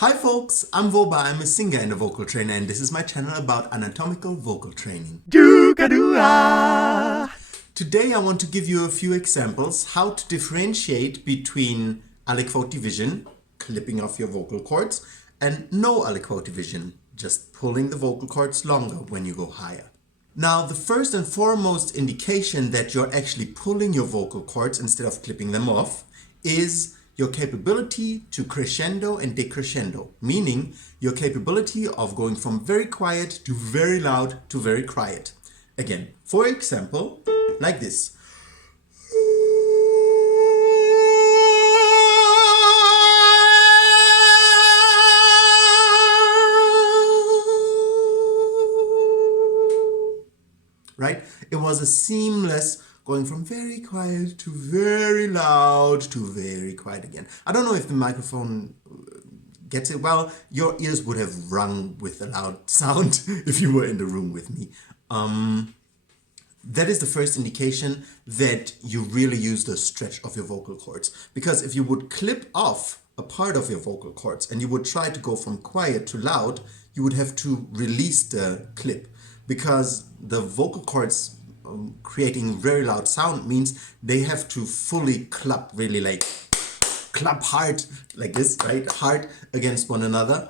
Hi folks, I'm Voba, I'm a singer and a vocal trainer, and this is my channel about anatomical vocal training. Today I want to give you a few examples how to differentiate between aliquote division, clipping off your vocal cords, and no aliquote division, just pulling the vocal cords longer when you go higher. Now, the first and foremost indication that you're actually pulling your vocal cords instead of clipping them off is your capability to crescendo and decrescendo, meaning your capability of going from very quiet to very loud to very quiet. Again, for example, like this. Right? It was a seamless going from very quiet to very loud to very quiet again. I don't know if the microphone gets it well. Your ears would have rung with the loud sound if you were in the room with me. That is the first indication that you really use the stretch of your vocal cords. Because if you would clip off a part of your vocal cords and you would try to go from quiet to loud, you would have to release the clip. Because the vocal cords creating very loud sound means they have to fully clap, really like clap hard like this, right? Hard against one another.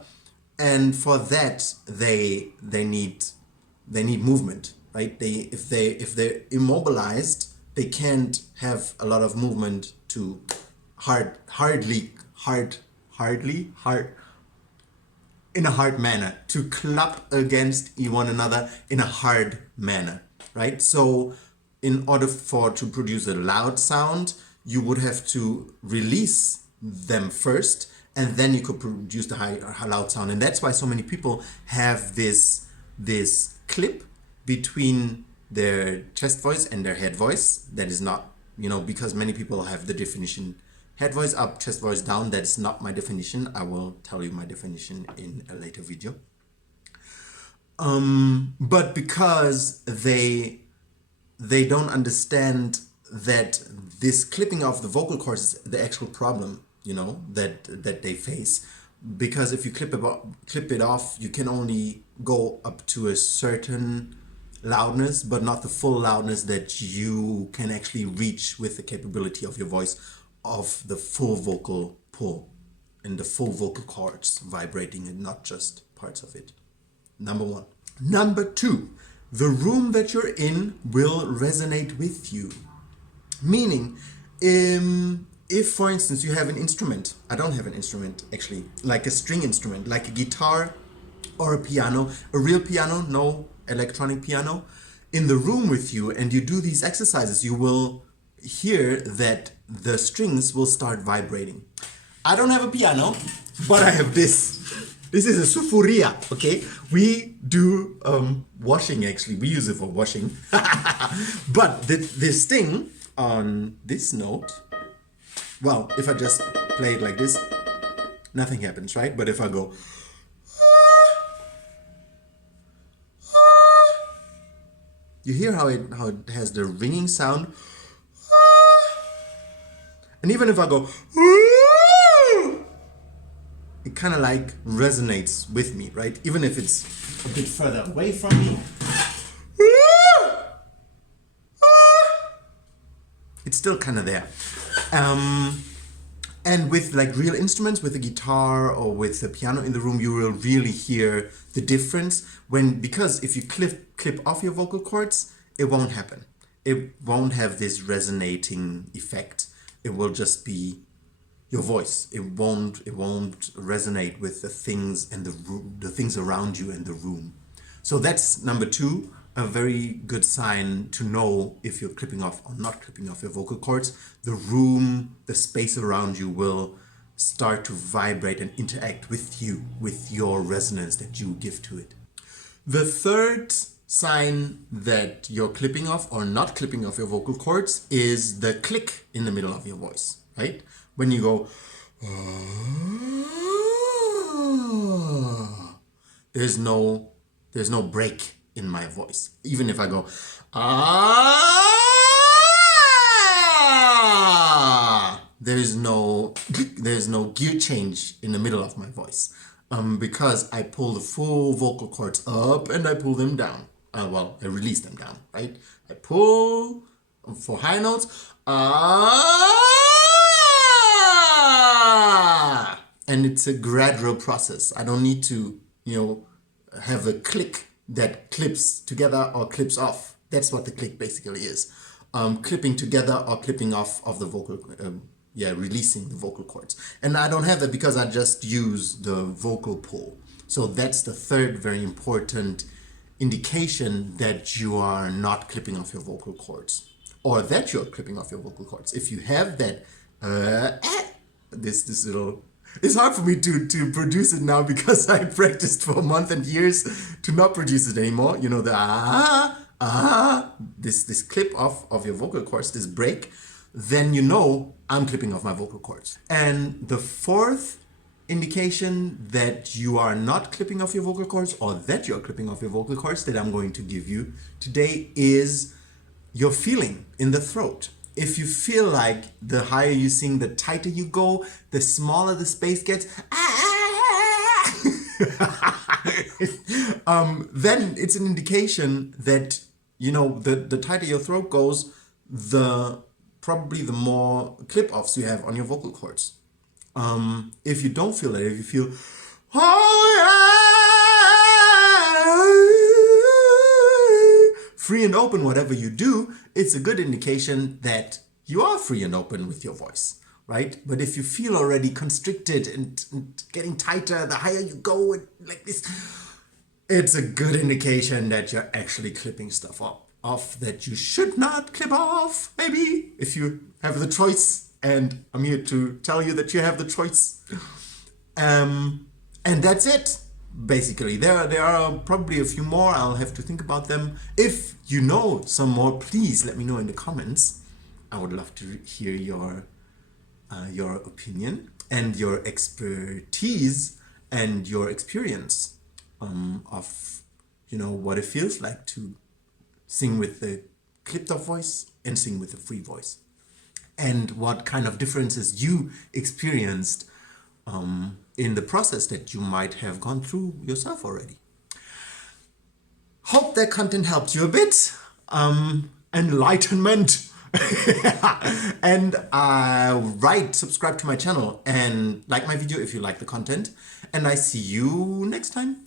And for that, they need movement, right? If they're immobilized, they can't have a lot of movement to hardly in a hard manner, to clap against one another in a hard manner, right? So in order to produce a loud sound, you would have to release them first, and then you could produce the loud sound. And that's why so many people have this clip between their chest voice and their head voice. That is not, because many people have the definition head voice up, chest voice down. That's not my definition. I will tell you my definition in a later video. But because they don't understand that this clipping of the vocal cords is the actual problem, that they face. Because if you clip it off, you can only go up to a certain loudness, but not the full loudness that you can actually reach with the capability of your voice, of the full vocal pull and the full vocal cords vibrating and not just parts of it. Number one. Number two, the room that you're in will resonate with you. Meaning, if for instance you have an instrument, I don't have an instrument actually, like a string instrument, like a guitar or a piano, a real piano, no electronic piano, in the room with you, and you do these exercises, you will hear that the strings will start vibrating. I don't have a piano, but I have this. This is a sufuria, okay? We do washing actually. We use it for washing. But this thing on this note, well, if I just play it like this, nothing happens, right? But if I go, you hear how it has the ringing sound. And even if I go, it kind of like resonates with me, right? Even if it's a bit further away from me, it's still kind of there. And with like real instruments, with a guitar or with a piano in the room, you will really hear the difference because if you clip off your vocal cords, it won't happen. It won't have this resonating effect. It will just be your voice. It won't resonate with the things and the things around you in the room. So that's number two, a very good sign to know if you're clipping off or not clipping off your vocal cords. The room, the space around you will start to vibrate and interact with you, with your resonance that you give to it. The third sign that you're clipping off or not clipping off your vocal cords is the click in the middle of your voice, right? When you go, there's no break in my voice. Even if I go, there's no there's no gear change in the middle of my voice, because I pull the full vocal cords up and I pull them down. Well, I release them down, right? I pull for high notes, and it's a gradual process. I don't need to, have a click that clips together or clips off. That's what the click basically is. Clipping together or clipping off of the vocal, releasing the vocal cords. And I don't have that because I just use the vocal pull. So that's the third very important indication that you are not clipping off your vocal cords, or that you're clipping off your vocal cords. If you have that, this little, it's hard for me to produce it now because I practiced for a month and years to not produce it anymore. You know, the this clip off of your vocal cords, this break, then you know I'm clipping off my vocal cords. And the fourth indication that you are not clipping off your vocal cords, or that you're clipping off your vocal cords, that I'm going to give you today is your feeling in the throat. If you feel like the higher you sing, the tighter you go, the smaller the space gets, then it's an indication that, the tighter your throat goes, probably the more clip-offs you have on your vocal cords. If you don't feel that, if you feel, free and open, whatever you do, it's a good indication that you are free and open with your voice, right? But if you feel already constricted and getting tighter, the higher you go, and like this, it's a good indication that you're actually clipping stuff off that you should not clip off, maybe, if you have the choice. And I'm here to tell you that you have the choice. And that's it. Basically, there are probably a few more. I'll have to think about them. If you know some more, please let me know in the comments. I would love to hear your opinion and your expertise and your experience of what it feels like to sing with the clipped off voice and sing with a free voice, and what kind of differences you experienced in the process that you might have gone through yourself already. Hope that content helped you a bit. Enlightenment. And subscribe to my channel and like my video if you like the content. And I see you next time.